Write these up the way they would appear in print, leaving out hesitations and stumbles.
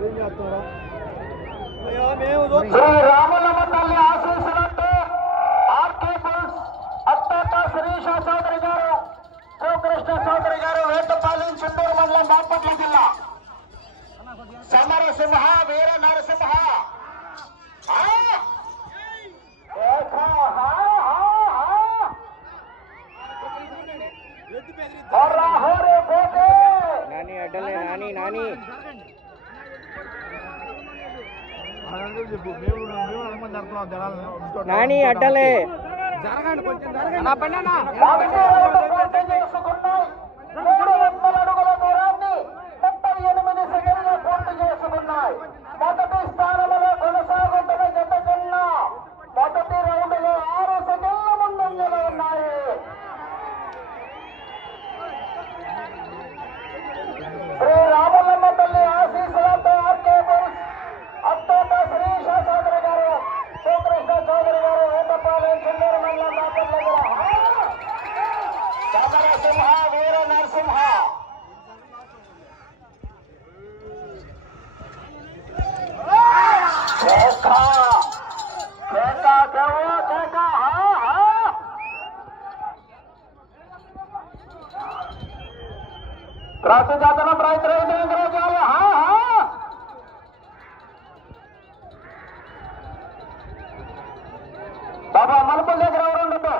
శ్రీ రాములమ్మ తల్లి ఆశీస్సులతో RK pulls అత్తాత Sirisha Chowdary గారు, శివకృష్ణ చౌదరి గారు, వేటపాలెం, చిత్తూరు మండలం, బాపట్ల జిల్లా. సమరసింహ, వీర నరసింహ, నాని అడ్డలే, నాని నాని నాని అడ్డలే జరగండి, కొంచెం జరగండి. 300 అడుగుల దూరాన్ని 38 సెకండ్లు పూర్తి చేసుకున్నాయి. మొదటి స్థానంలో కొనసాగుతున్న జత కన్నా మొదటి రౌండ్ లో 6 సెకండ్ల ముందంజలో ఉన్నాయి. శ్రీ రాములమ్మ తల్లి ఆశీస్సులతో ఆర్కే బుల్స్ అత్తాత శిరీష చౌదరి గారు, శివకృష్ణ చౌదరి గారు, వేటపాలెం, చిత్తూరు మండలం, బాపట్ల జిల్లా. సమరసింహ, వీర నరసింహ, ప్రతిజాతనం ప్రయత్నించాలి. బాబా మలుపుల దగ్గర ఎవరుండదు.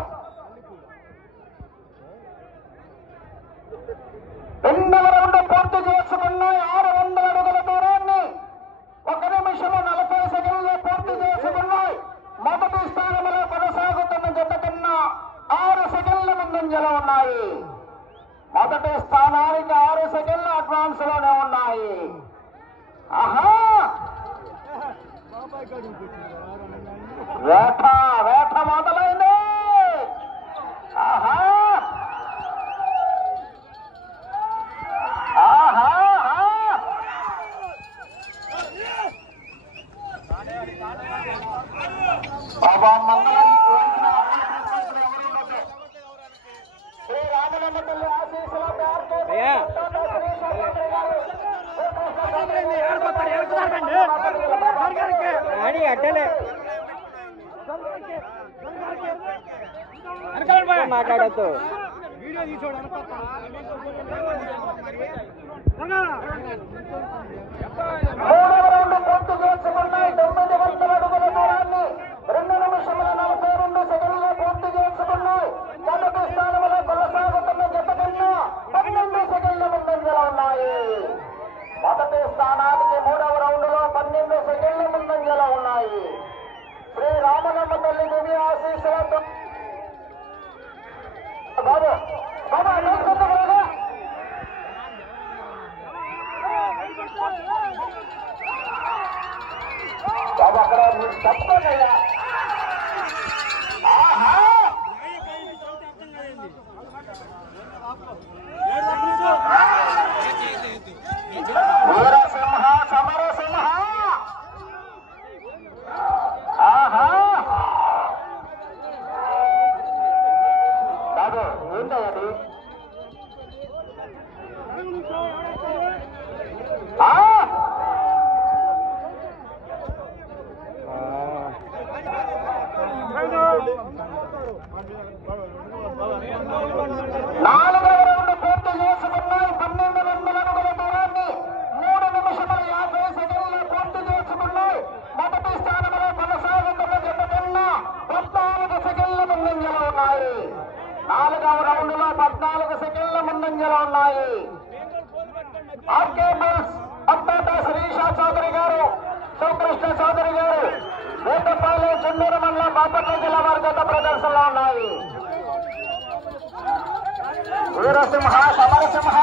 2వ రౌండ్ పూర్తి చేసుకున్నాయి. 600 అడుగుల దూరాన్ని 1 నిమిషం 40 సెకండ్లు పూర్తి చేసుకున్నాయి. మొదటి స్థానంలో కొనసాగుతున్న జత కన్నా 6 సెకండ్ల ముందంజలో ఉన్నాయి. మొదటి స్థానానికి 6 సెకండ్లు అడ్వాన్స్ లోనే ఉన్నాయి. ఆహా, వేట వేట మొదలైంది. ఆహా ఆహా, బాబా మంగళం శ్రీ రామలమ్మ తల్లి ఆశీస్సులతో నాని అడ్డలే మాట్లాడద్దు. వీడియో తీసుకోండి. 3వ రౌండ్ పూర్తి చేసుకున్నాయి. 900 అడుగుల దూరాన్ని 2 నిమిషముల 42 సెకండ్లు పూర్తి చేసుకున్నాయి. మొదటి స్థానంలో కొనసాగుతున్న జత కన్నా 12 సెకండ్ల ముందంజలో ఉన్నాయి. మొదటి స్థానానికి 3వ రౌండ్ లో 12 సెకండ్ల ముందంజలో ఉన్నాయి. శ్రీ రామలమ్మ తల్లి దివ్య ఆశీస్సులతో బాబు బాబా బాబు అక్కడ తప్పదయ్యా. వీరసింహ, సమరసింహ, ఆహా బాబు ఏంటయ్యది? నాలుగవ రౌండ్ పూర్తి చేసుకున్నాయి. 1200 అడుగుల దూరాన్ని 3 నిమిషముల 50 సెకండ్లు పూర్తి చేసుకున్నాయి. మొదటి స్థానంలో కొనసాగుతున్న జత కన్నా 14 సెకండ్ల ముందంజలో ఉన్నాయి. 4వ రౌండ్ లో 14 సెకండ్ల ముందంజలో ఉన్నాయి. ఆర్కే బుల్స్ అత్తాత శిరీష చౌదరి గారు, శివకృష్ణ చౌదరి గారు, వేటపాలెం, చిత్తూరు మండలం, బాపట్ల జిల్లా వారి జత ప్రదర్శనలో ఉన్నాయి. వీరసింహ, సమరసింహ,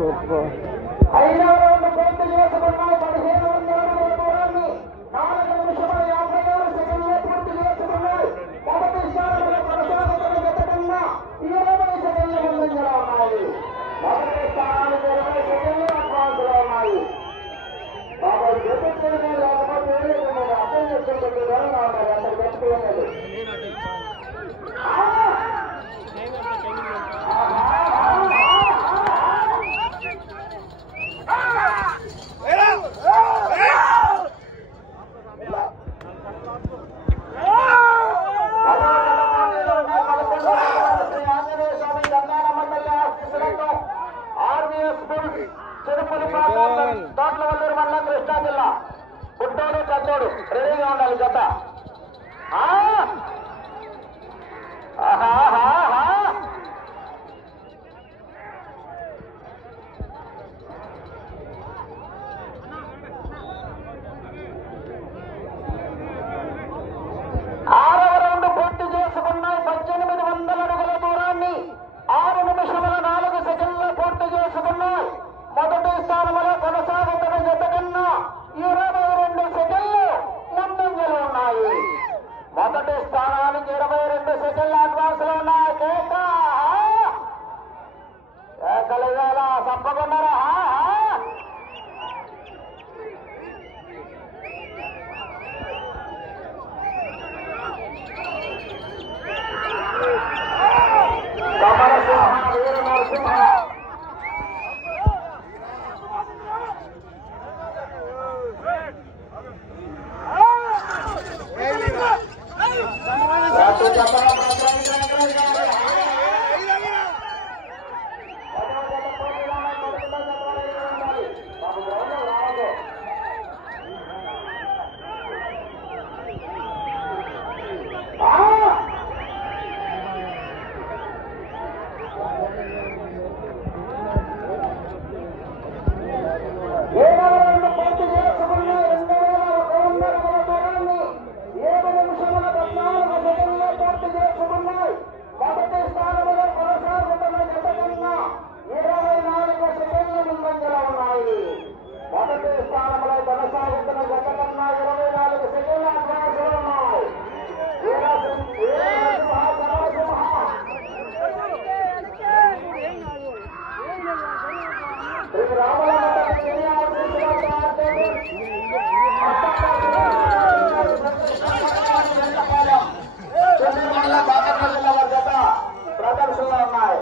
Super. ఐదవ రౌండ్ పూర్తి చేసుకున్నాయి. 1500 అడుగుల దూరాన్ని 4 నిమిషముల 56 సెకండ్లు పూర్తి చేసుకున్నాయి. మొదటి స్థానంలో కొనసాగుతున్న జత కన్నా 20 సెకండ్లు ముందంజలో ఉన్నాయి. మొదటి స్థానానికి 20 సెకండ్లు అడ్వాన్స్ లో ఉన్నాయి. లేకపోతే అర్థం చేసుకుంటే దూరంగా ఉండాలి. అంత గట్టిలేదు. తోటలవల్లూరు మండలం కృష్ణా జిల్లా పుట్టూరు కత్తోడు రెడీగా ఉండాలి జత. ఆరవ రౌండ్ పూర్తి చేసుకున్నాయి. 1800 అడుగుల దూరాన్ని 6 నిమిషముల 4 సెకండ్లు పూర్తి చేసుకున్నాయి. మొదటి స్థానంలో కొనసాగుతున్న జత కన్నా 22 సెకండ్లు ముందంజలో ఉన్నాయి. మొదటి స్థానానికి 22 సెకండ్ల అడ్వాన్స్ లో ఉన్నాయి. కేకలేదా సంపకున్నారా? సమరసింహ వీర నరసింహ ప్రదర్శనలో ఉన్నాయి.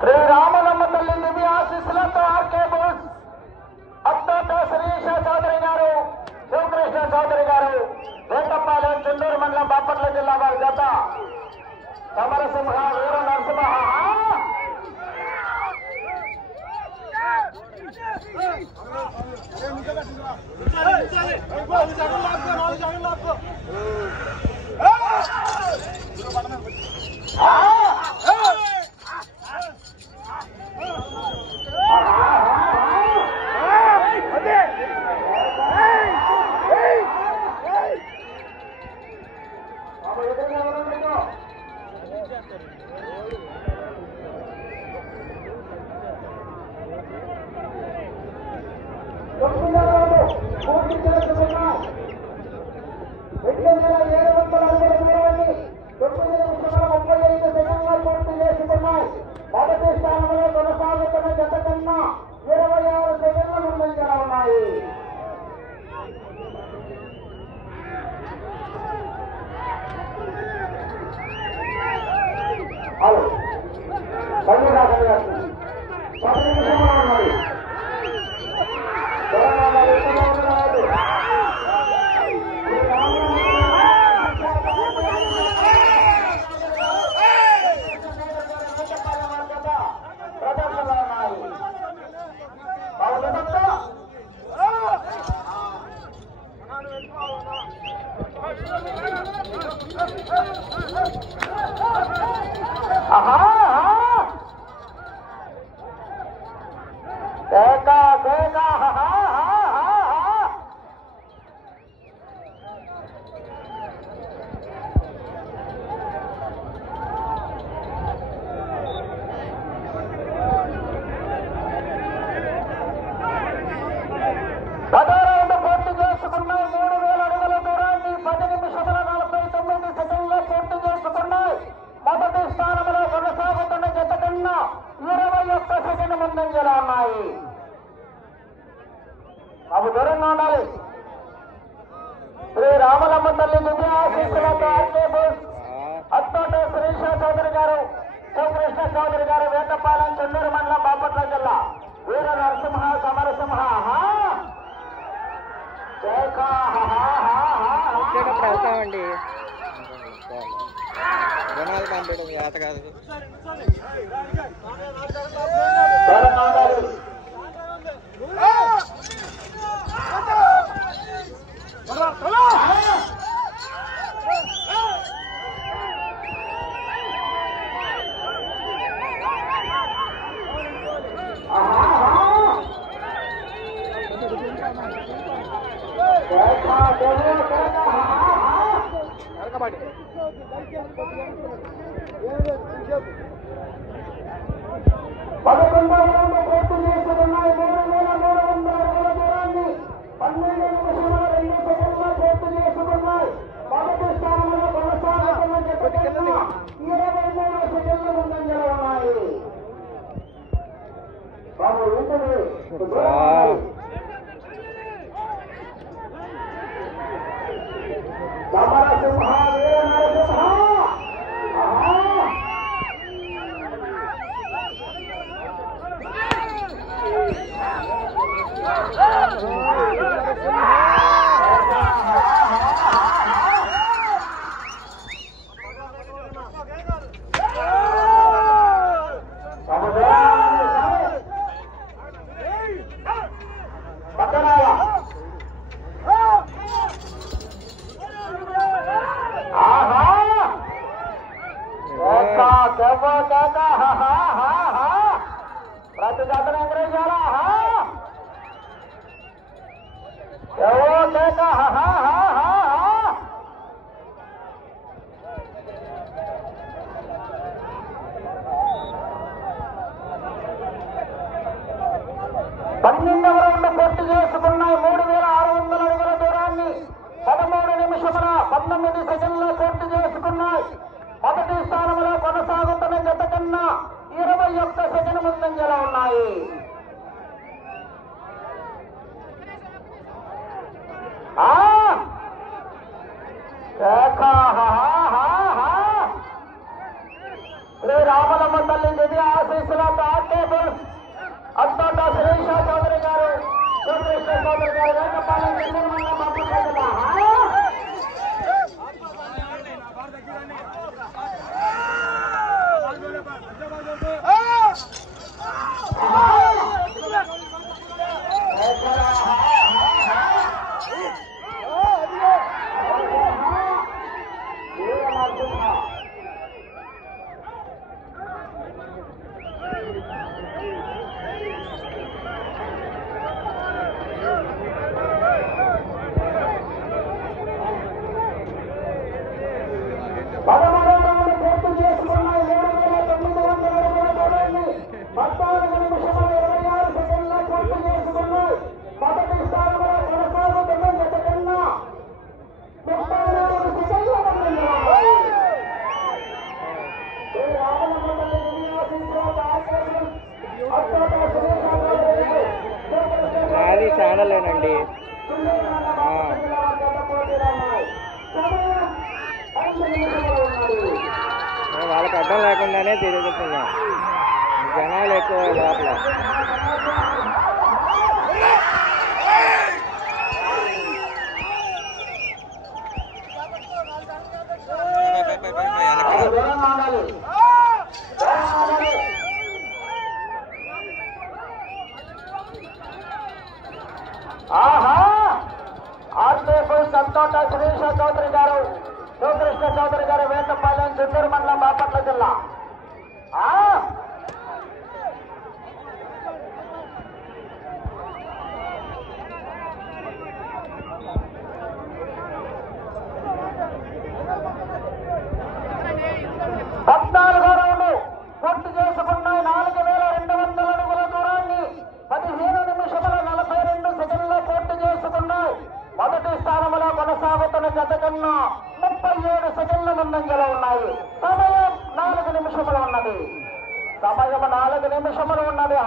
శ్రీరామలమ్మ తల్లి దివ్య ఆశీస్సులతో ఆర్కే బోస్ అత్తాత శ్రీష చౌదరి గారు, శివకృష్ణ చౌదరి గారు, వేటపాలెం చెందూరు మండలం బాపట్ల జిల్లా వారి జత. సమరసింహ వీర నరసింహ మొదటి స్థానంలో కొనసాగుతున్న జత కన్నా 26 సెకండ్ల ముందంజలో ఉన్నాయి. హలో కళ్ళు రాకండి 10 నిమిషంలో ఉన్నది ప్రదర్శనలో ఉన్నాయి అవి దూరంగా ఉండాలి. శ్రీ రామలమ్మ తల్లి విద్యాశీస్సులతో అత్తోట శ్రీష చౌదరి గారు, శివకృష్ణ చౌదరి గారు, వేటపాలెం, చెన్నూరు మండలం, బాపట్ల జిల్లా. వీర నరసింహ సమరసింహ వచ్చేటప్పుడు వెళ్తామండి. జనాలు పంపడం చేత కాదు. ప్రతి జాతర ఎంకరేజ్ పన్నెండవ రౌండ్ పూర్తి చేసుకున్నాయి. 3600 అడుగుల దూరాన్ని 13 నిమిషముల 19 సెకండ్లో పూర్తి చేసుకున్నాయి. మొదటి స్థానంలో కొనసాగుతున్న జత కన్నా 21 సెకండ్ ముందంజలో ఉన్నాయి. అడ్డం లేకుండానే తిరుగుతున్నాం. జనాలు ఎక్కువ లోపల. ఆహా ఆర్పేపు సంతోట శ్రీష చౌదరి గారు, శివకృష్ణ చౌదరి గారు, వేటపాలెం, చిత్తూరు మండలం, బాపట్ల జిల్లా. పద్నాలుగో రౌండ్ పూర్తి చేసుకున్నాయి. 4200 అడుగుల దూరాన్ని 15 నిమిషముల 42 సెకండ్ల పూర్తి చేసుకున్నాయి. మొదటి స్థానంలో కొనసాగుతున్న జత కన్నా 37 సెకండ్ల ముందంజలో ఉన్నాయి. సమయం 4 నిమిషములు ఉన్నది. సమయం 4 నిమిషములు ఉన్నది.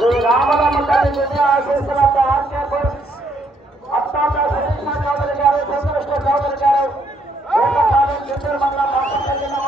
శ్రీ రామరామ తల్లి ఆశీస్సులతో ఆర్కేపూర్ అత్తాత శ్రీకృష్ణ చౌదరి గారు, శివకృష్ణ చౌదరి గారు, వేటపాలెం, చిత్తూరు మండలం, బాపట్ల జిల్లా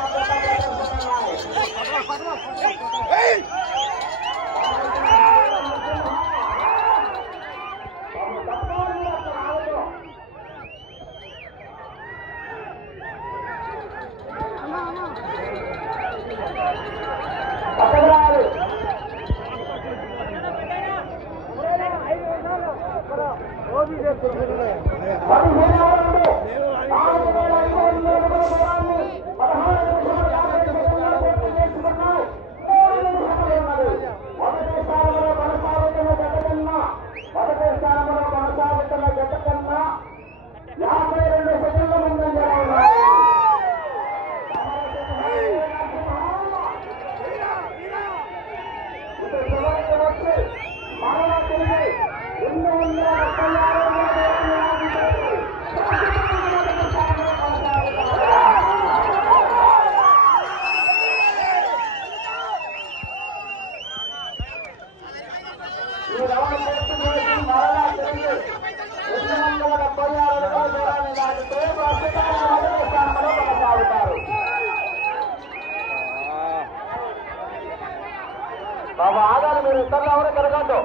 బాబు ఆగాలి, మీరు ఇద్దరు ఎవరు తిరగద్దు.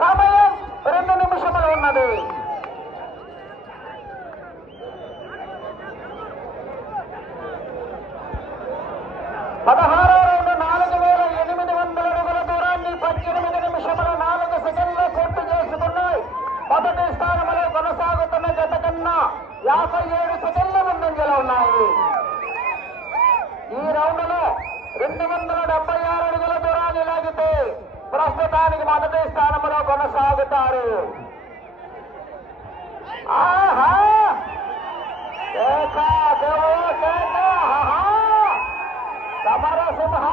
సమయం 2 నిమిషములు ఉన్నది. పదహారో రౌండ్ 4800 అడుగుల దూరాన్ని 18 నిమిషముల 4 సెకండ్లు పూర్తి చేసుకున్నాయి. మొదటి స్థానంలో కొనసాగుతున్న జత కన్నా 57 సెకండ్ల ముందంజలో ఉన్నాయి. ఈ రౌండ్ లో 276 అడుగుల దూరాన్ని లాగితే ప్రస్తుతానికి మొదటి స్థానంలో కొనసాగుతారు. ఆహా సమరసింహ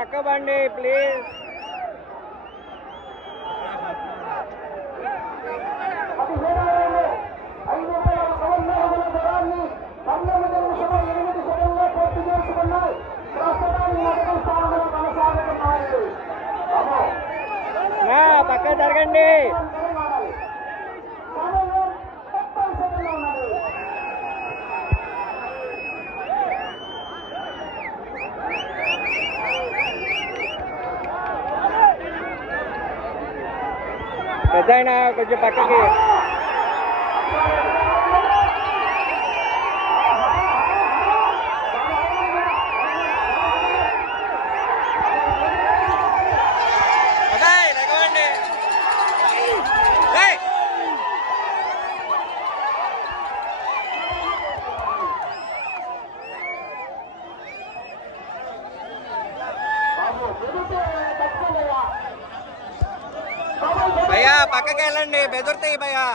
పక్క బండి ప్లీజ్. పక్క జరగండి. పెద్దయినా కొంచెం పక్కకి. పక్కకి వెళ్ళండి, బెదురుతాయి భయ్యా.